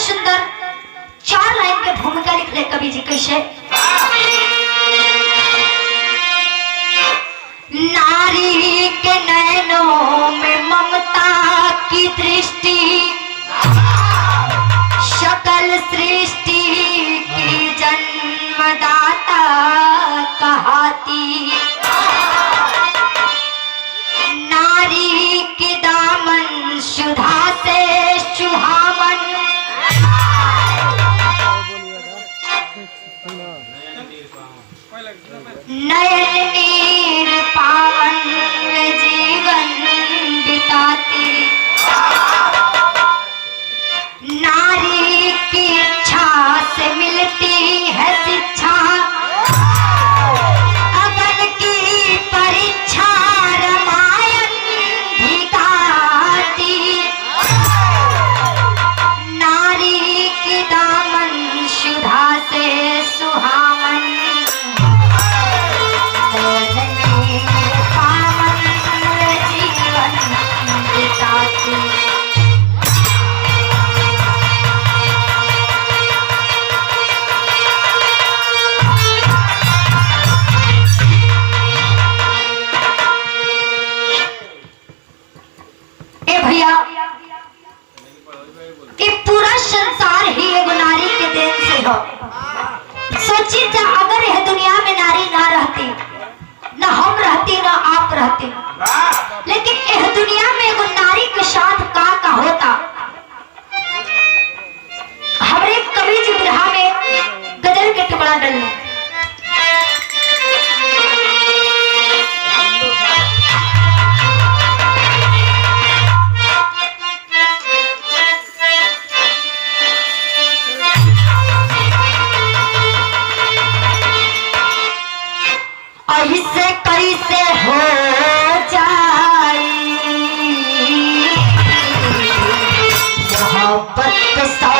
सुंदर 4 लाइन के भूमिका लिखले कवि जी कैसे। नारी के नैनों में ममता की दृष्टि, सकल सृष्टि की जन्मदाता कहाती। नारी के दामन सुधा से सुहावन, नयन नीर पावन में जीवन बिताती। नारी की इच्छा से मिलती है शिक्षा, अगन की परीक्षा रामायण भी गाती। नारी की दामन सुधा से सुहावन, पावन जीवन बिताती। भैया ये पूरा संसार ही एगो नारी के देन से हो। सोची जा अगर यह दुनिया में नारी ना रहती, ना हम रहती, ना आप रहते, लेकिन यह दुनिया में एगो नारी के साथ का होता। हमारे कवि जी बिरहा में गजल के टुकड़ा डले। ऐसे कैसे हो जाई मोहब्बत सौ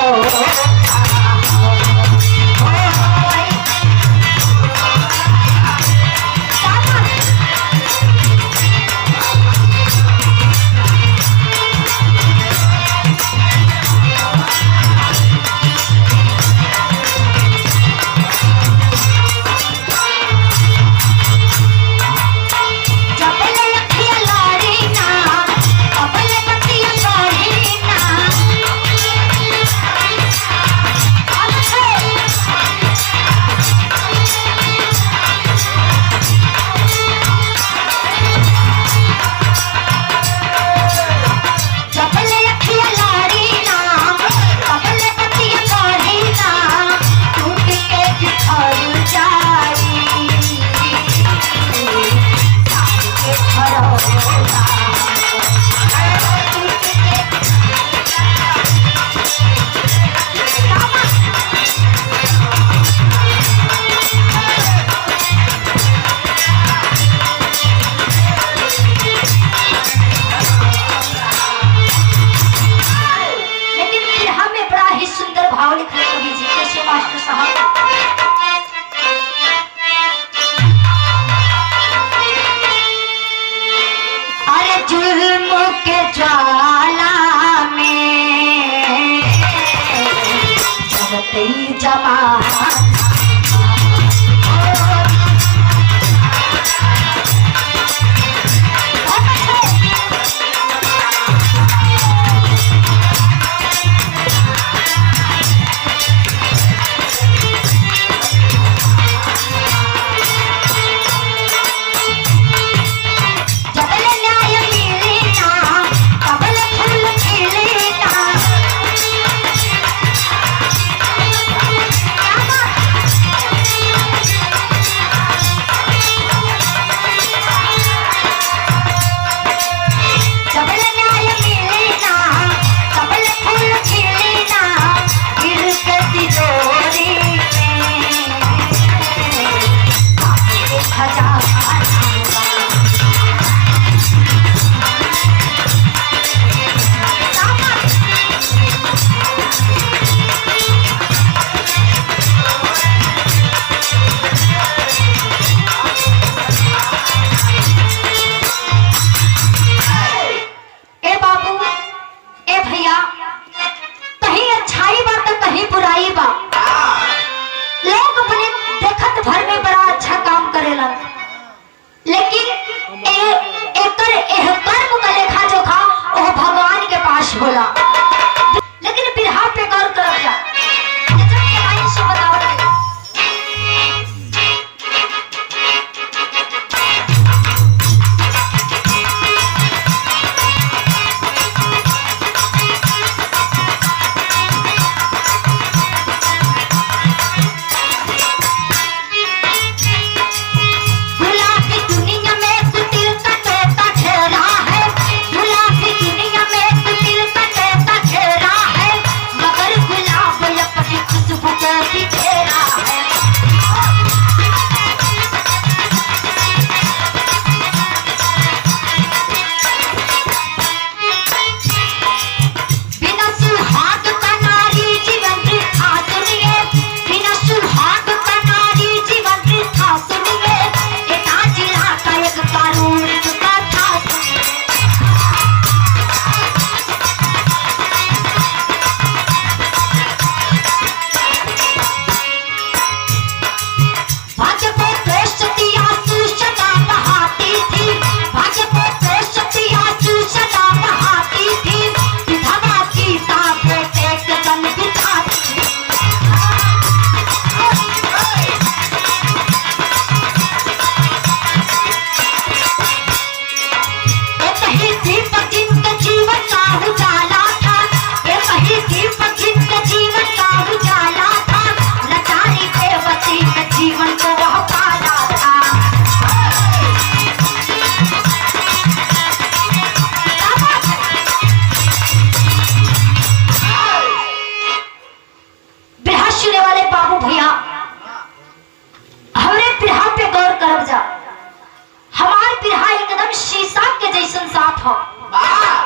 विनाश होला। लेकिन बिरहा पे गौर करब जा, गजब के लाइन से बतावल गइल।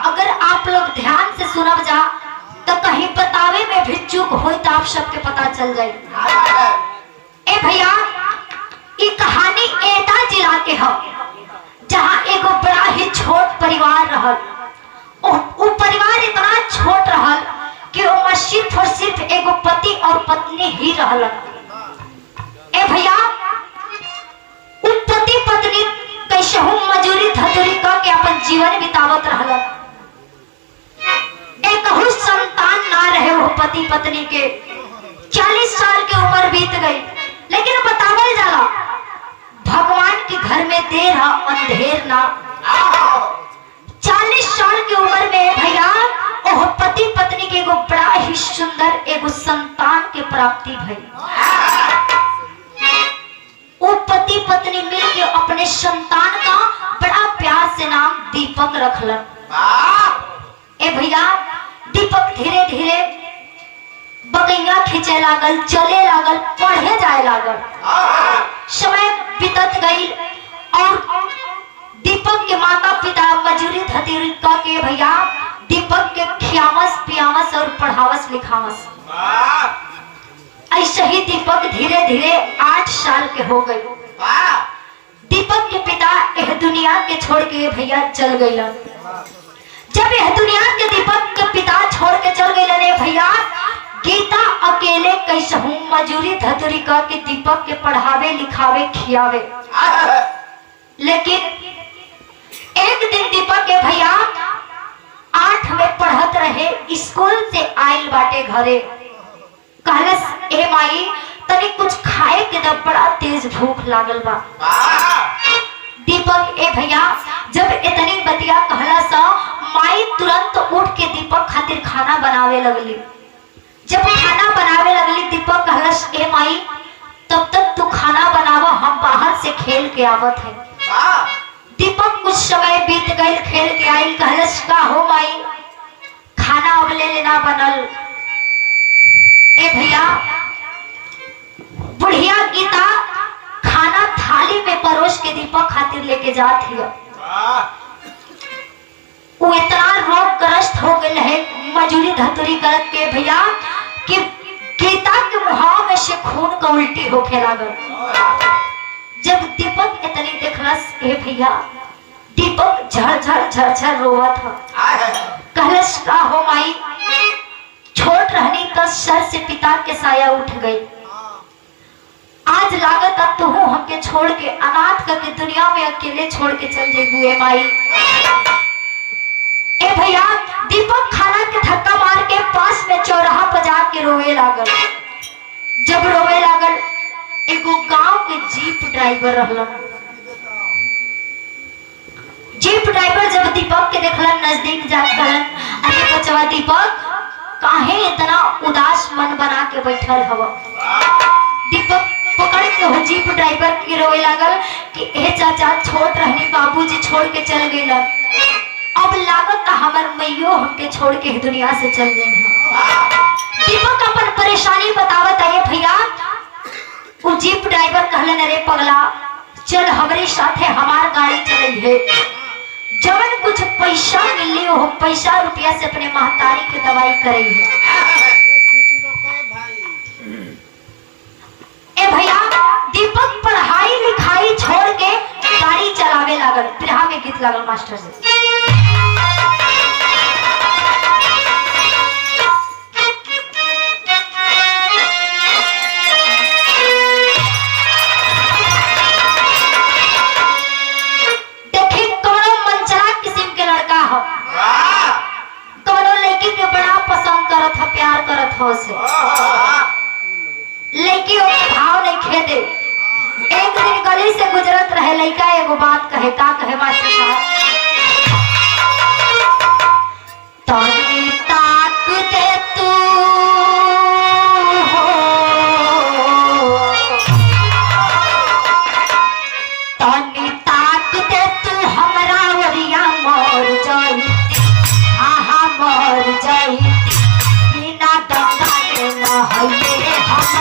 अगर आप लोग ध्यान से सुनब जा तो कहीं बतावे में भी चूक होई तो आप सबके पता चल जाए। ए भैया, ये कहानी एटा जिला के है जहाँ एगो बड़ा ही छोट परिवार रहल। वो परिवार इतना छोट रहल कि वो सिर्फ और सिर्फ एगो पति और पत्नी ही रहल। ए भैया, वो पति पत्नी कैसे मजूरी धतूरी करके अपन जीवन बितावत रहल। एक संतान ना रहे वो पति पत्नी के। 40 साल की उम्र बीत गई, लेकिन बतावल जाला भगवान के घर में देर है अंधेर ना। 40 साल की उम्र में भैया वो पति पत्नी के एगो बड़ा ही सुंदर एगो संतान के प्राप्ति भई। वो पति पत्नी मिलके अपने संतान का बड़ा प्यार से नाम दीपक रखलन। ए भैया, दीपक धीरे धीरे बगैया खींचे लागल, चले लागल, पढ़े जाए लागल। समय बीतत गई और दीपक के माता पिता मजूरी धतूरी के भैया दीपक के खियावस पियावस और पढ़ावस लिखावस। ऐसे ही दीपक धीरे धीरे 8 साल के हो गए। दीपक के पिता यह दुनिया के छोड़ के भैया चल गए। जब यह दुनिया के दीपक के पिता छोड़ के चल गए भैया, गीता अकेले कैसे मजूरी धतूरी के दीपक के पढ़ावे लिखावे खियावे। लेकिन एक दिन दीपक के भैया 8 में पढ़त रहे, स्कूल से आइल बाटे घरे। कहलस, ए माई तनी कुछ खाए के तब बड़ा तेज भूख लागल बा। दीपक ए भैया जब इतनी बतिया कहलस, माई तुरंत उठ के दीपक खातिर खाना बनावे लगली। जब खाना बनावे लगली, दीपक कहलस, ए माई तब तक तू खाना बनावा, हम बाहर से खेल के आवत है। दीपक कुछ समय बीत गए, खेल के आई। कहलस, का हो माई, खाना अब ले लेना बनल। ए भैया, बुढ़िया गीता खाना थाली में परोस के दीपक खातिर लेके जात हिय। वो इतना रोगग्रस्त हो गए है मजूरी धतूरी करके भैया कि गीता के मुहां में से खून का उल्टी होके लागल। जब दीपक इतनी देखलस, ए भैया दीपक झरझर झरझर रोवत था। कहलस, का हो माई, छोट रहनी तो सर से पिता के साया उठ गई। आज लागत अब तू हमके छोड़ के अनाथ करके दुनिया में अकेले छोड़ के चल जेबू। ए माई, ए ए भैया दीपक खाना के धक्का मार के पास में चौराहा पर जाके रोवे लागल। जब रोवे लागल एगो गांव के जीप ड्राइवर रहलन। जीप ड्राइवर जब दीपक के देखलन नजदीक जाके कहलन, अरे बचवा दीपक काहे इतना उदास मन बना के बैठल हव। दीपक पकड़ के वो जीप ड्राइवर के रोए लागल कि ए चाचा छोट रहनी बाबूजी छोड़ के चल गए, अब लागत हमर मैयो हमके छोड़ के दुनिया से चल गई है। दीपक अपन परेशानी बतावत है भैया। वो जीप ड्राइवर कहलन, अरे पगला चल हमारे साथे हमार गाड़ी चली है, जवन कुछ पैसा मिली हो पैसा रुपया से अपने महतारी की दवाई करी है। ए भैया दीपक पढ़ाई लिखाई छोड़ के गाड़ी चलावे लागल। बिरहा में गीत लागल मास्टर से। लड़की भाव नहीं खेदे। एक दिन गली से गुजरत रहे लड़का एगो बात कहे, का कहे मास्टर साहब, तनी ताक दे तू हो, तनी ताक दे तू हमरा वरिया मर जाई, आहा मर जाई, बिना गंगा के नहाइए हम।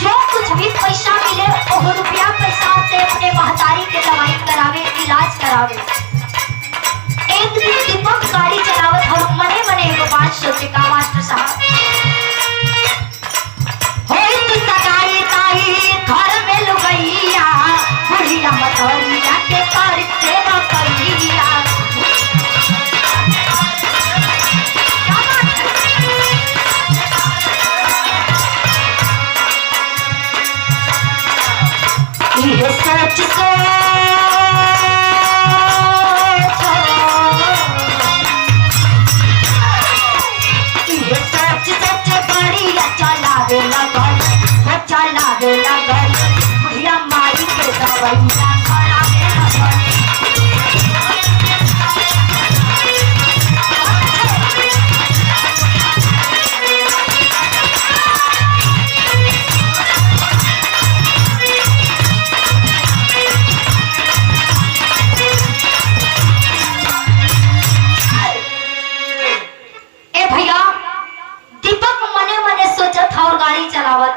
जो कुछ भी पैसा मिले वो रुपया पैसा से अपने महतारी के दवाई करावे, इलाज करावे। एक दिन दीपक गाड़ी चलावत और मने मने एगो बात सोचे, का मास्टर साहब, होई तू सगाई ताई घर में लुगैया, बुढ़िया मतौरिया के कर सेवा करिया। ये सोच सोच बढ़िया चलावे लगल, वो चलावे लगल, बुढ़िया माई के दवैया करावे लगल।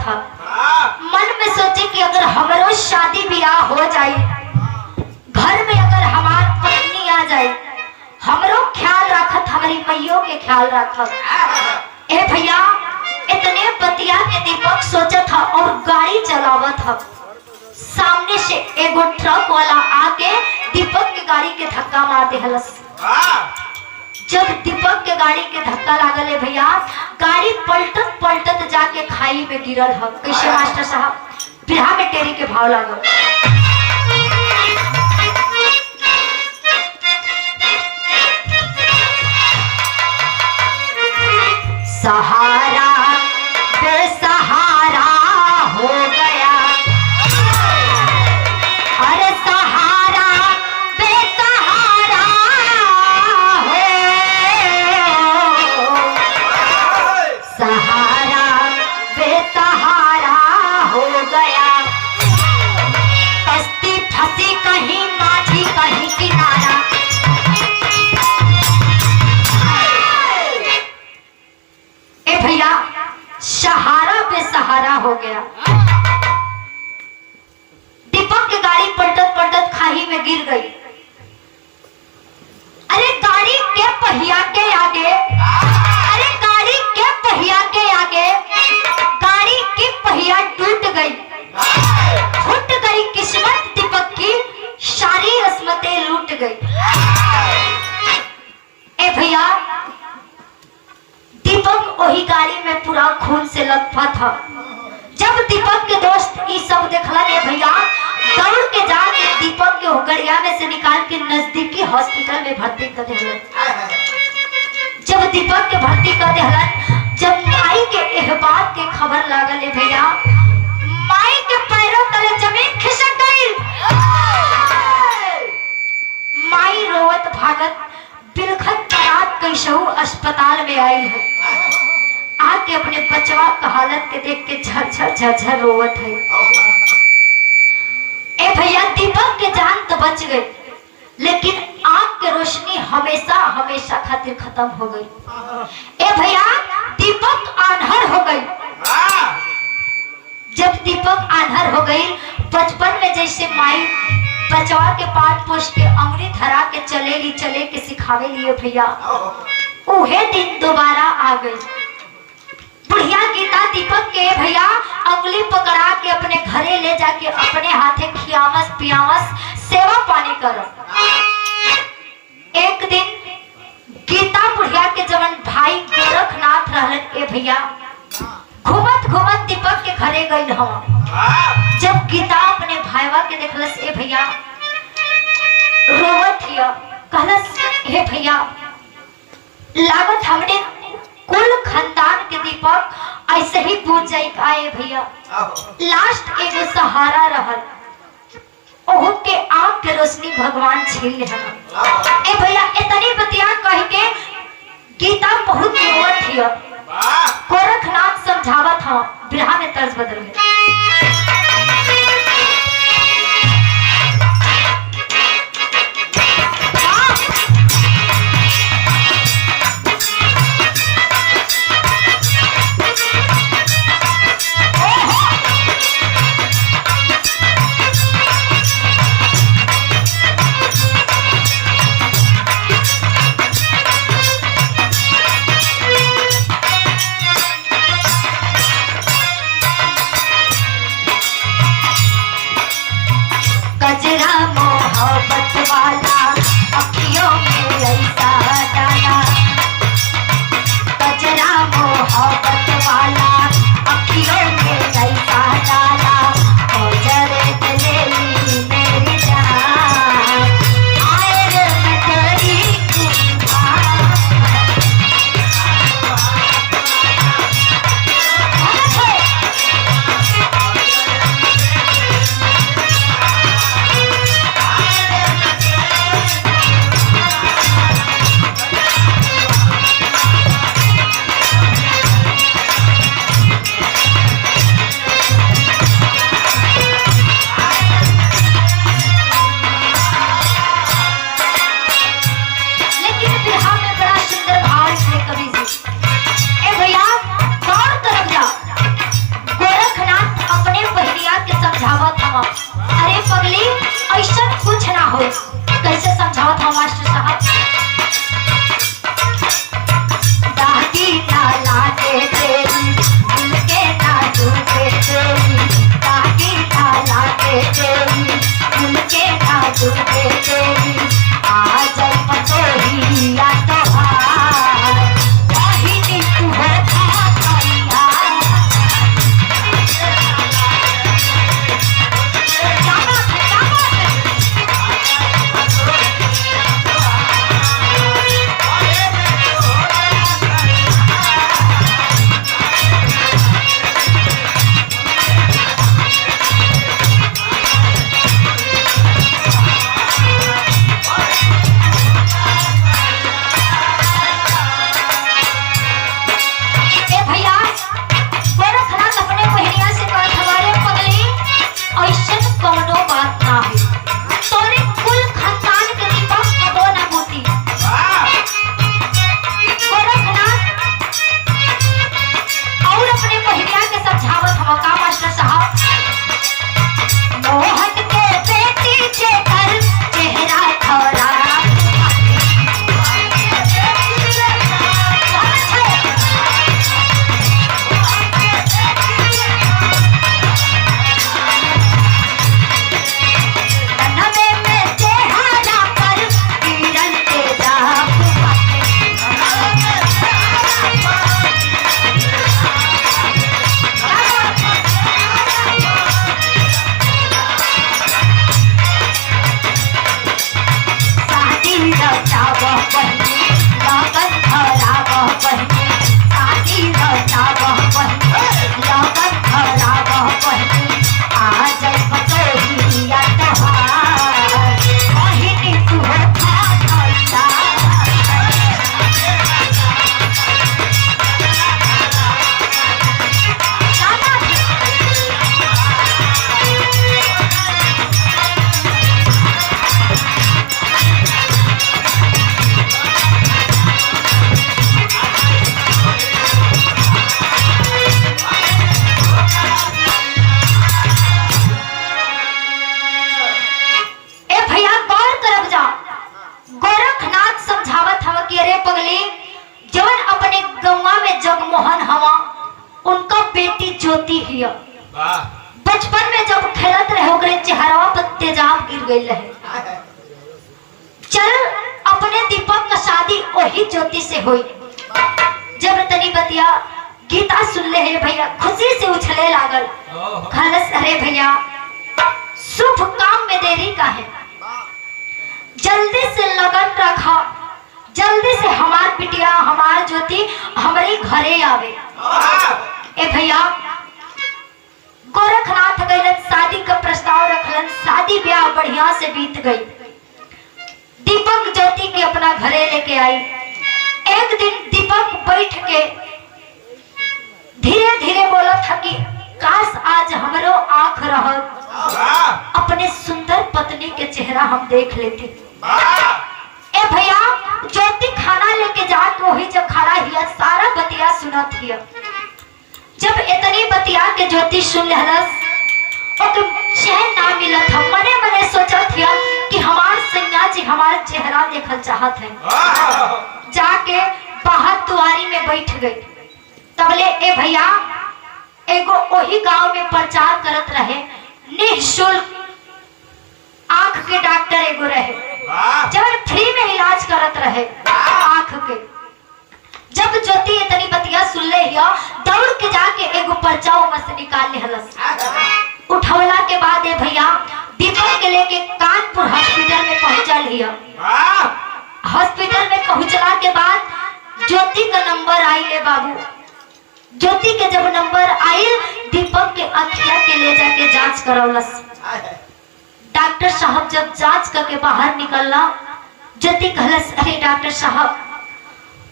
था मन में सोचे कि अगर हमारो शादी ब्याह हो जाए, घर में अगर हमार पत्नी आ जाए, हमरो ख्याल रखत, हमारी मैयों के ख्याल रखत। ए भैया इतने बतिया के दीपक सोचा था और गाड़ी चलावत था। सामने से एगो ट्रक वाला आके दीपक की गाड़ी के धक्का मार देहलस। जब दीपक के गाड़ी के धक्का लागल है भैया, गाड़ी पलटत पलटत जाके खाई में गिरल है। कैसे मास्टर साहब, बिरहा में टेरी के भाव लागल। सहारा लफा था। जब दीपक के दोस्त ये सब देखला रे भैया, दौड़ के जाके दीपक के हुकड़िया में से निकाल के नजदीकी हॉस्पिटल में भर्ती कर दिया। जब दीपक के भर्ती कर दिया, जब माई के एह बात के खबर लागल है भैया, माई के पैरों तले जमीन खिसक गई। माई रोवत भागत बिलखत रात कैसहू अस्पताल में आई है। आके अपने बचवा का हालत के देख के झरझर झरझर रोवत है। ए भैया, दीपक के जान तो बच गई, लेकिन आग के रोशनी हमेशा हमेशा खातिर खत्म हो गई। ए भैया, दीपक आंधर हो गई। जब दीपक आंधर हो गई, बचपन में जैसे माई बचवा के पास पोष के अंगुली धरा के चले के सिखावे लिए भैया, उहे दिन दोबारा आ गई। बुढ़िया गीता दीपक के भैया अंगुली पकड़ा के अपने घरे ले जाके अपने हाथे खियावस पियावस सेवा पानी करो। एक दिन गीता बुढ़िया के जवन भाई गोरखनाथ रहलन ए भैया, घूमत घूमत दीपक के घरे गई हम। जब गीता अपने भाईवा के देखलस ए भैया, रोवत हिया, कहलस हे भैया, लागत हमने कुल खानदान के दीपक ऐसे ही बुझ जाई काए भैया। लास्ट एगो सहारा रहल, ओह के आग के रोशनी भगवान छीन ले हम। ए भैया, इतनी बतिया कह के गीता बहुत रोवत हिया। गोरखनाथ समझावत ह, बिरहा में तर्ज बदल है। गई रहे। चल अपने दीपक का शादी वही ज्योति से हुई। जब तनी बतिया गीता सुन ले है भैया खुशी से उछले लागल। खलस अरे भैया शुभ काम में देरी का है, जल्दी से लगन रखा, जल्दी से हमार पिटिया हमार ज्योति हमारे घरे आवे। ए भैया गोरखनाथ गइलन, शादी का प्रस्ताव रखलन, शादी ब्याह बढ़िया से बीत गई। दीपक ज्योति के अपना घरे लेके आई। एक दिन दीपक बैठ के धीरे धीरे बोला था कि काश आज हमरो आंख रहत, अपने सुंदर पत्नी के चेहरा हम देख लेते। ए भैया ज्योति खाना लेके जात वही जब खड़ा हिया सारा बतिया सुनत हिया। जब इतनी बतिया के ज्योति सुन लेहलस ओके चैन ना मिलत हम, मने मने सोचत हिया कि हमार सैया जी हमार चेहरा देखल चाहत है। जाके बाहर दुआरी में बैठ गई। तबले ए भैया एगो वही गांव में प्रचार करत रहे, निःशुल्क आंख के डॉक्टर एगो रहे, जब फ्री में इलाज करत रहे आंख के। जब ज्योति इतनी बतिया सुन ले हिया दौड़ के जाके एगो पर्चा में से निकाल ले हलस। उठौला के बाद ए भैया दीपक के लेके कानपुर हॉस्पिटल में पहुंचल हिया। हॉस्पिटल में पहुंचला के बाद ज्योति का नंबर आई ले बाबू। ज्योति के जब नंबर आई दीपक के अखिया के ले जाके जांच करौलस। डॉक्टर साहब जब जांच करके बाहर निकलना ज्योति कहलस अरे डॉक्टर साहब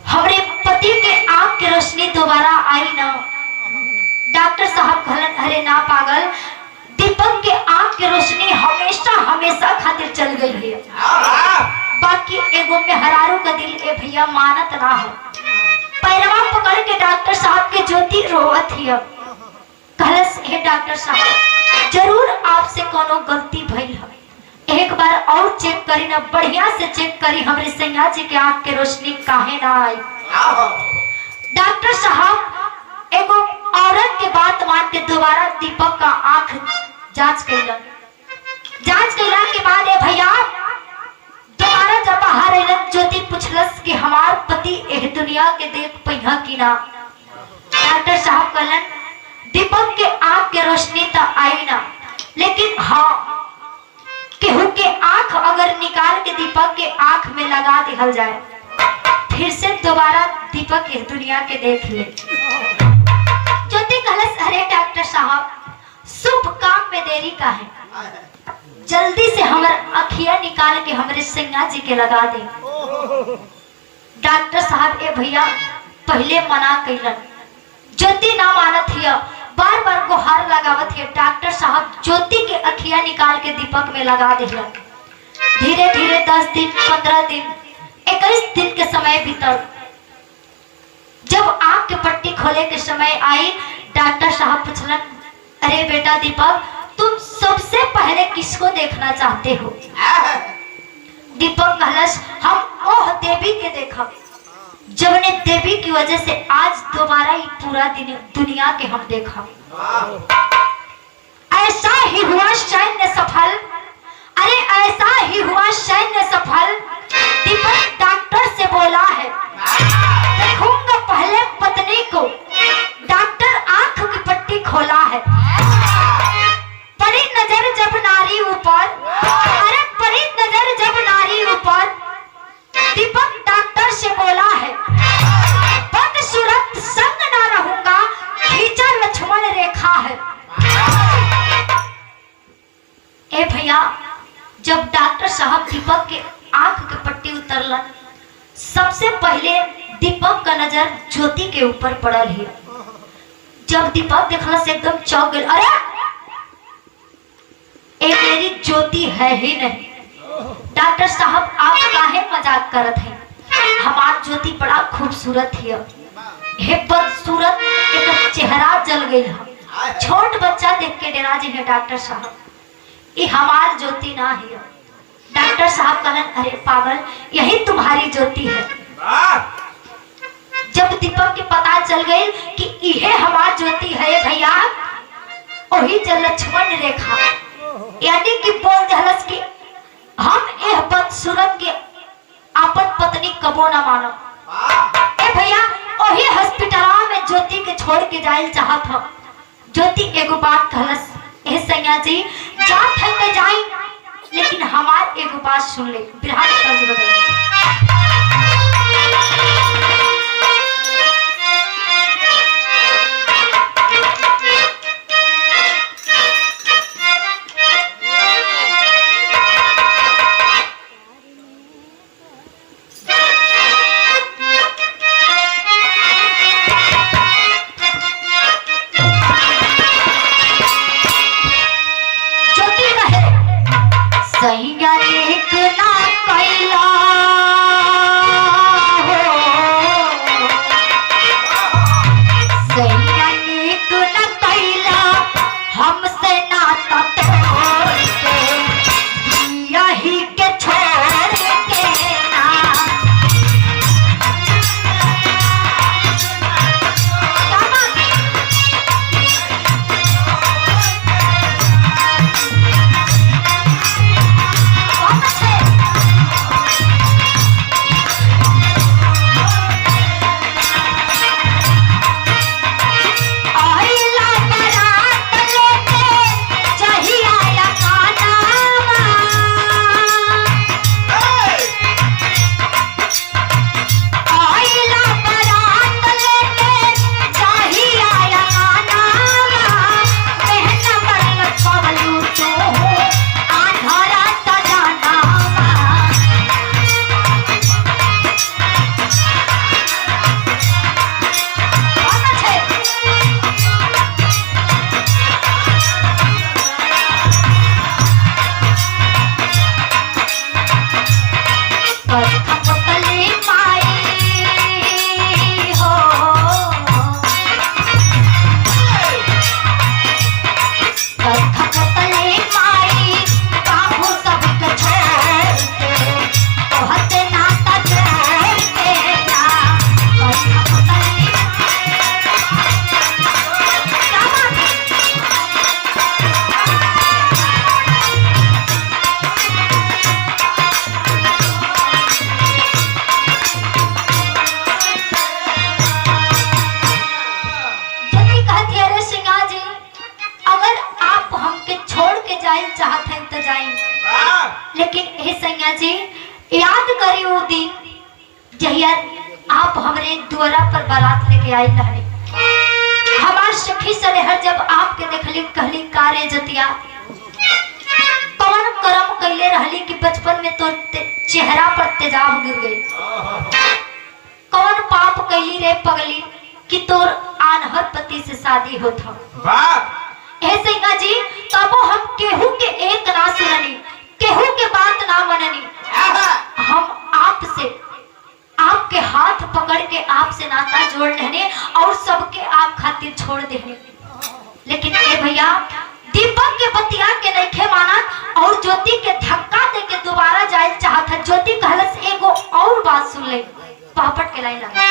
हमरे पति के आंख की रोशनी दोबारा आई ना। डॉक्टर साहब कहलन अरे ना पागल, दीपक के आंख की रोशनी हमेशा हमेशा खातिर चल गई है, बाकी एगो मेहरारू का दिल ए भैया मानत ना हो। पैरवा पकड़ के डॉक्टर साहब के ज्योति रोवत हिया। कहलस हे डॉक्टर साहब जरूर आपसे कोनो गलती भइल है, एक बार और चेक करी ना, बढ़िया से चेक करी हमरे सैया जी के आंख के रोशनी काहे ना आई। डॉक्टर साहब एगो औरत के बात मान के दोबारा दीपक का आंख जांच कैलन। जांच कैला के बाद ए भैया दोबारा जब बाहर अइलन ज्योति पूछलस कि हमार पति एह दुनिया के देख पहिया कि ना। डॉक्टर साहब कहलन दीपक के आंख के रोशनी तो आई ना, लेकिन हाँ केहू के आंख अगर निकाल के दीपक के आंख में लगा दिहल जाए फिर से दोबारा दीपक इस दुनिया के देख ले। ज्योति कहलस अरे डॉक्टर साहब शुभ काम में देरी का है, जल्दी से हमार अखिया निकाल के हमारे सैया जी के लगा दे। डॉक्टर साहब ए भैया पहले मना कैलन, ज्योति ना मानत हिया, बार बार गुहार लगावत है। डॉक्टर साहब ज्योति के अखिया निकाल के दीपक में लगा दिया। धीरे धीरे 10 दिन 15 दिन 21 दिन के समय बीतल। जब आंख के पट्टी खोले के समय आई डॉक्टर साहब पूछलन अरे बेटा दीपक तुम सबसे पहले किसको देखना चाहते हो। दीपक कहलस हम ओह देवी के देखब जबने देवी की वजह से आज दोबारा ही पूरा दुनिया के हम देखा। ऐसा ही हुआ सैन्य सफल, अरे ऐसा ही हुआ सैन्य सफल। दीपक डॉक्टर से बोला है देखूंगा पहले पत्नी को। डॉक्टर आंख की पट्टी खोला है, पड़ी नजर जब नारी ऊपर, अरे पड़ी नजर जब नारी ऊपर। दीपक डॉक्टर से बोला है बदसूरत संग ना रहूंगा, खींचा लक्ष्मण रेखा है। ए भैया जब डॉक्टर साहब दीपक के आंख के पट्टी उतरलन सबसे पहले दीपक का नजर ज्योति के ऊपर पड़ल है। जब दीपक देखला से एकदम चौंक गए, अरे ये मेरी ज्योति है ही नहीं। डॉक्टर साहब आप काहे मजाक करत हैं, हमार ज्योति बड़ा खूबसूरत है, हे बदसूरत एक चेहरा जल गई है। छोट बच्चा देख के डरा जी है डॉक्टर साहब, ये हमार ज्योति ना है। डॉक्टर साहब कहलन अरे पागल यही तुम्हारी ज्योति है। जब दीपक के पता चल गई कि यह हमार ज्योति है भैया, वही जल लक्ष्मण रेखा, यानी कि बोल दहलस की हम यह बदसूरत के अपन पत्नी कबो न मानो। ए भैया वही हॉस्पिटल में ज्योति के छोड़ के जाइल चाहत हो। ज्योति एगो बात कहलस, ए सैया जी जात है तो जाई, लेकिन हमार एगो बात सुन ले। बिरहा के तर्ज बदल सैया एक ना कैला हो, सैया एक ना कैला हमसे नाता तोड़ के, यही के छोड़ के ना। लेकिन हे सैया जी याद करी वो दिन जहिया आप हमरे द्वारा पर बारात लेके आई रहले। हमार सखी सलेहर जब आपके देखली कहली कारे जतिया कौन कर्म कैले रहली कि बचपन में तो चेहरा पर तेजाब गिर गई। कौन पाप कैली रे पगली कि तोर आनहर पति से शादी होत हो। हे सैया जी तबो हम केहू के एक ना सुननी, केहू के बात ना मननी। हम आपसे आपके हाथ पकड़ के आपसे नाता जोड़ लेने और सबके आप खातिर छोड़ देने। लेकिन ए भैया दीपक के बतिया के नहीं माना और ज्योति के धक्का दे के दोबारा जाए चाहत है। ज्योति कहलस एगो और बात सुन ले। पापट के लाइन लगा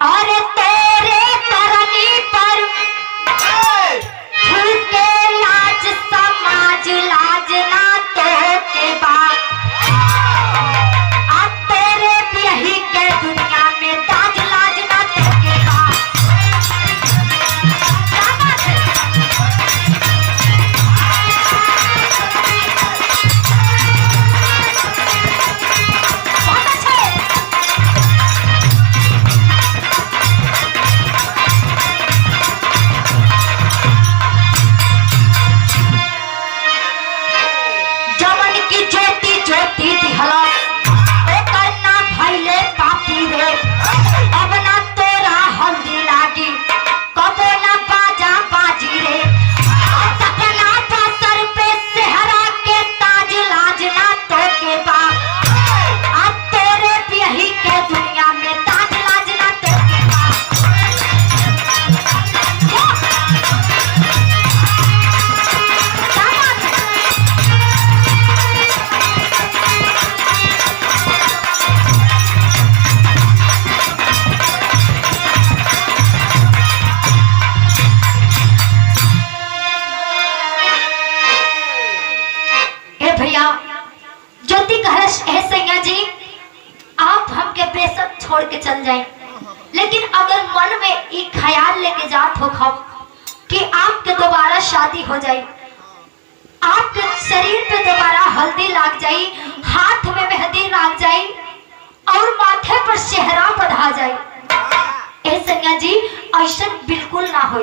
अरे तेरे करनी पर झूठे लाज समाज लाज ना तो के बाद अब तेरे यही के दुनिया में ताज लाज ना तो के बाद। छोड़ के चल जाए, लेकिन अगर मन में एक ख्याल लेके जात हो खब कि आपके दोबारा शादी हो जाए, आपके शरीर पे दोबारा हल्दी लाग जाए, हाथ में मेहंदी लाग जाए और माथे पर सेहरा बंधा जाए, ए सैया जी ऐसा बिल्कुल ना हो।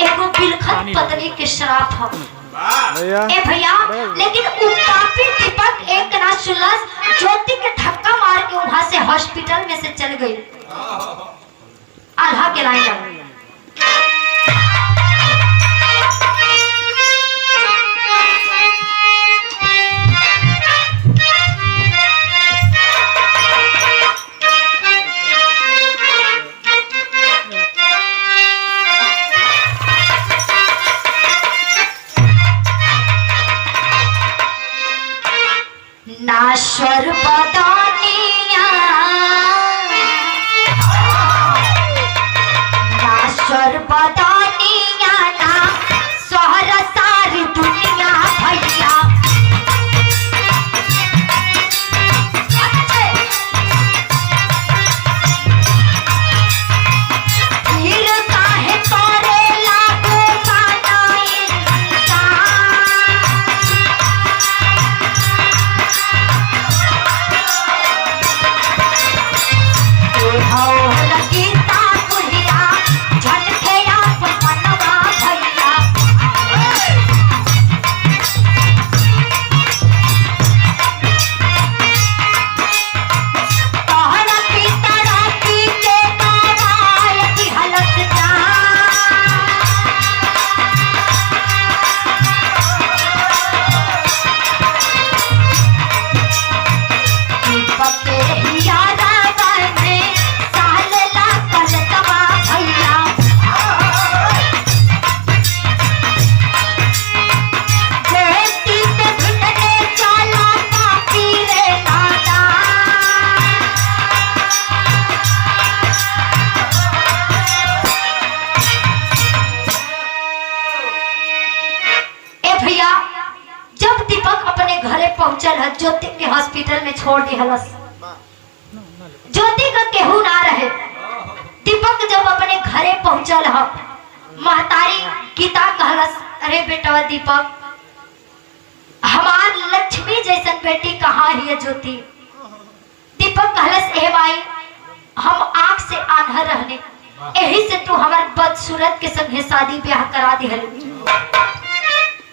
एगो बिलखत पत्नी के श्राप हो ए भैया। लेकिन पापी दीपक एक ना सुलस ज्योति के धक्का मार के वहां से हॉस्पिटल में से चल गई। आल्हा के लाइन नाश्वर बदानिया, नाश्वर बदानिया ना सोहरा सारी दुनिया भैया। फिर काहे तोरे लागू बनाई पहुंचल है ज्योति के हॉस्पिटल में छोड़ दिहलस। ज्योति का केहू ना रहे। दीपक जब अपने घरे पहुंचल है, महतारी गीता कहलस, अरे बेटा दीपक, हमार लक्ष्मी जैसन बेटी कहाँ है ज्योति? दीपक कहलस, ए भाई हम आंख से आंधर रहने, यही से तू हमार बदसूरत के संगे शादी ब्याह करा दिहल।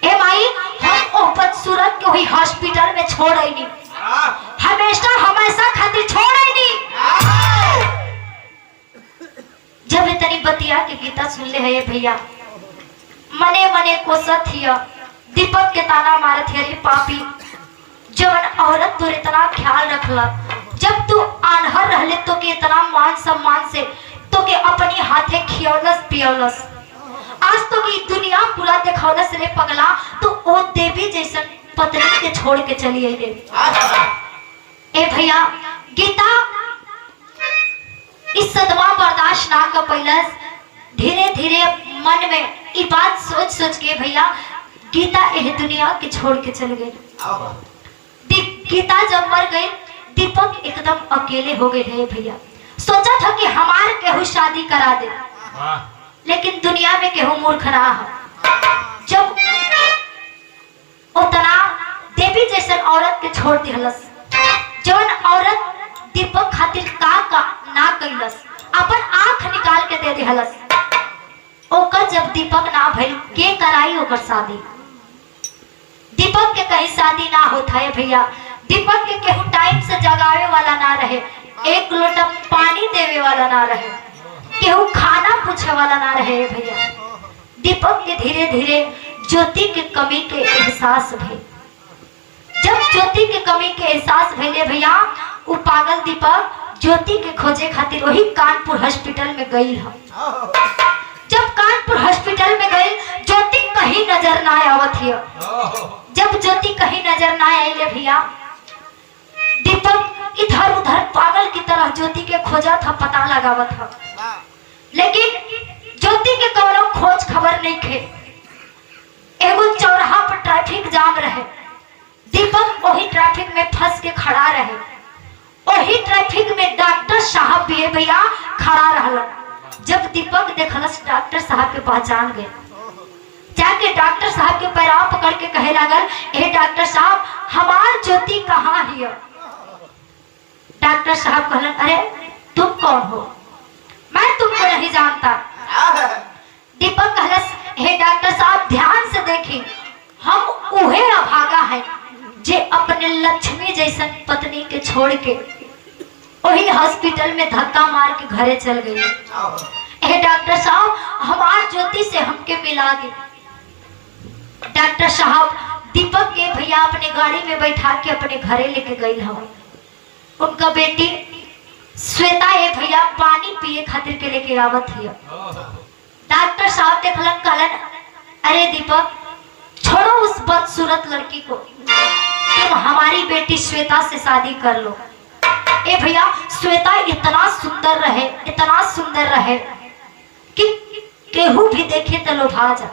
ए भाई हम ओ बदसूरत के हुई हॉस्पिटल में छोड़ नहीं, हमेशा खातिर छोड़ नहीं। जब इतनी बतिया के गीता सुन ले है भैया, मने मने कोसत हिया, दीपक के ताना मारत है, रे पापी जवन औरत तोर इतना ख्याल रखला, जब तू आन्हर रहले तो के इतना मान सम्मान से तो के अपनी हाथे खियौलस पियौलस, आज तो की दुनिया पूरा देखौलस रे पगला, तो ओ देवी जैसन पत्नी के छोड़ के चली आई रे। ए भैया गीता इस सदमा बर्दाश्त ना कर पैलस, धीरे धीरे मन में ये बात सोच सोच के भैया गीता यह दुनिया के छोड़ के चल गई। गीता जब मर गई, दीपक एकदम अकेले हो गए थे भैया। सोचा था कि हमारे केहू शादी करा दे, लेकिन दुनिया में केहू मूर्ख ना है। जब उतना देवी जैसन औरत के छोड़ दिहलस, जौन औरत दीपक खातिर का ना कैलस, अपन आंख निकाल के दे दिहलस, ओकर जब दीपक ना भइल, के कराई ओकर शादी? दीपक के कहीं शादी ना होता है भैया। दीपक के केहू टाइम से जगावे वाला ना रहे, एक लोटा पानी देवे वाला ना रहे, केहू खाना पूछे वाला ना रहे भैया। दीपक के धीरे धीरे ज्योति के कमी के एहसास भइल। जब ज्योति के कमी के एहसास भइले भैया, वो पागल दीपक ज्योति के खोजे खातिर वही कानपुर हॉस्पिटल में गई है। जब कानपुर हॉस्पिटल में गई, ज्योति कहीं नजर ना आवत है। जब ज्योति कहीं नजर ना आइले भैया, दीपक इधर उधर पागल की तरह ज्योति के खोजा था, पता लगावत था, लेकिन ज्योति के कवनो खोज खबर नहीं थे। एगो चौराहा पर ट्रैफिक जाम रहे, दीपक वही ट्रैफिक में फंस के खड़ा रहे। वही ट्रैफिक में डॉक्टर साहब साहब भी भैया खड़ा रहलन। जब दीपक देखलस डॉक्टर साहब के पहचान गए, जाके डॉक्टर साहब के पैराव पकड़ के कहे लागल, ए डॉक्टर साहब हमार ज्योति कहाँ है? डॉक्टर साहब कहलन, अरे तुम कौन हो? मैं तुमको नहीं जानता। दीपक कहलस, हे डॉक्टर साहब ध्यान से देखी, हम उहे अभागा है जे अपने लक्ष्मी जैसन पत्नी के छोड़ के वही हॉस्पिटल में धक्का मार के घरे चल गई। हे डॉक्टर साहब हमार ज्योति से हमके मिला दी। डॉक्टर साहब दीपक के भैया अपने गाड़ी में बैठा के अपने घरे लेके गई हम। उनका बेटी श्वेता ये भैया पानी पिए खातिर के लेके आवत थी। डॉक्टर साहब देखलन, कहलन, अरे दीपक छोड़ो उस बदसूरत लड़की को, तुम हमारी बेटी श्वेता से शादी कर लो। ए भैया श्वेता इतना सुंदर रहे कि केहू भी देखे तो लोभा जा,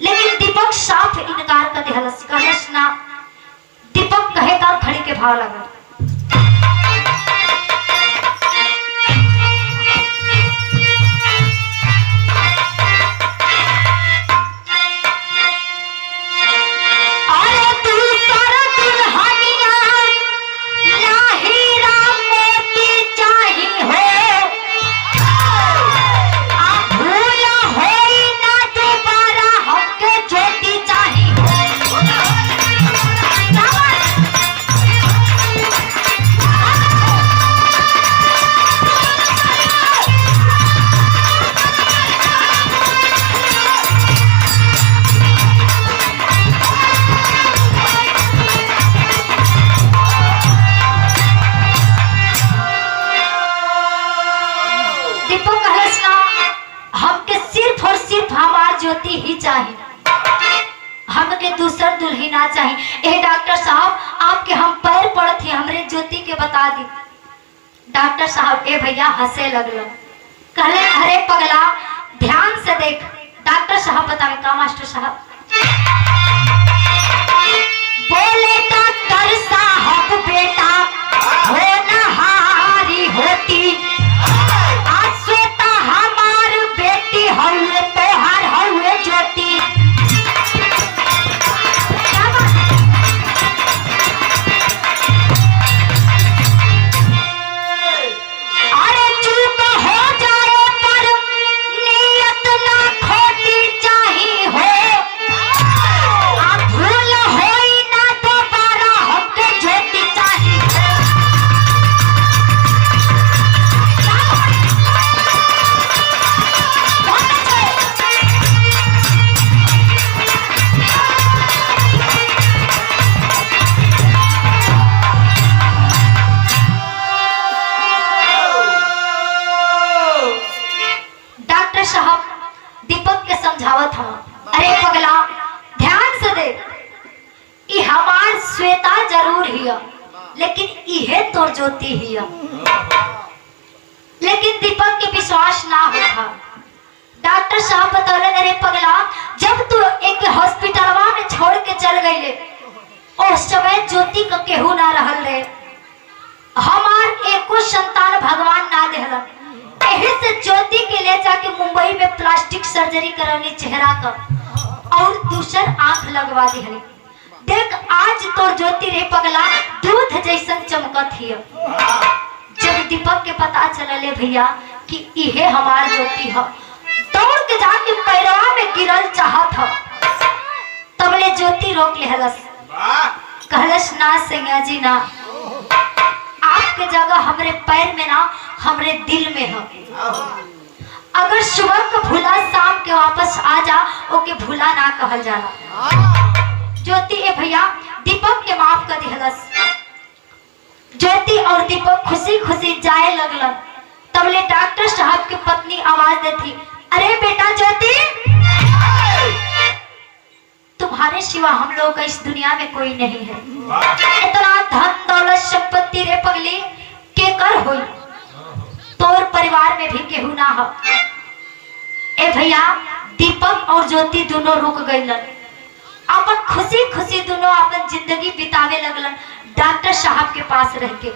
लेकिन दीपक साफ इनकार कर दिहलस। कहलस ना। दीपक कहेगा खड़ी के भाव लगा, ज्योति ही चाहिए, हमके दूसर दुल्ही ना चाहिए। ए डॉक्टर साहब आपके हम पैर पड़त ही हमरे ज्योति के बता दी। डॉक्टर साहब ए भैया हंसे लगल, कहले, अरे पगला ध्यान से देख। डॉक्टर साहब बतावे का मास्टर साहब? बोले डॉक्टर साहब बेटा होनहारी होती, आज श्वेता हमार बेटी हउए तोहार हउए ज्योति। अरे चूक हो जाए पर नियत ना खोटी चाहिए हो, आप भूल होई ना दोबारा हमके ज्योति चाहिए। डॉक्टर साहब दीपक के समझावत हूँ, अरे पगला ध्यान से देख, ई हमार श्वेता जरूर हिया, लेकिन इहे तोर ज्योति हिया। लेकिन दीपक के विश्वास ना होता। डॉक्टर साहब बतौले, अरे पगला जब तू एक हॉस्पिटलवा में छोड़ के चल गईले, उस समय ज्योति का केहू ना रहल रे। हमार एको संतान भगवान ना देहलन, एही से ज्योति के ले जाके मुंबई में प्लास्टिक सर्जरी करवनी चेहरा का, और दूसर आंख लगवा दी हरी। देख आज तो ज्योति रे पगला दूध जैसन चमकत हिय। जब दीपक के पता चलले भैया कि इहे हमार ज्योति है, दौड़ के जाके पैरवा में गिरल चाहत ह, तबले ज्योति रोक लेहलस। कहलस, ना सैया जी ना, आपके जगह हमरे पैर में ना हमरे दिल में है। अगर सुबह को भूला शाम के वापस आ जा, ओके भूला ना कहल जाला। ज्योति ए भैया दीपक के माफ कर दिहलस। ज्योति और दीपक खुशी खुशी जाए लगलन। तबले डॉक्टर साहब की पत्नी आवाज देती, अरे बेटा ज्योति, तुम्हारे सिवा हम लोग का इस दुनिया में कोई नहीं है। इतना धन दौलत संपत्ति रे पगली के कर होई, तोर परिवार में भी केहू ना हो। ए भैया दीपक और ज्योति दोनों रुक गईलन, अपन खुशी खुशी दोनों अपन जिंदगी बितावे लगलन डॉक्टर साहब के पास रह के।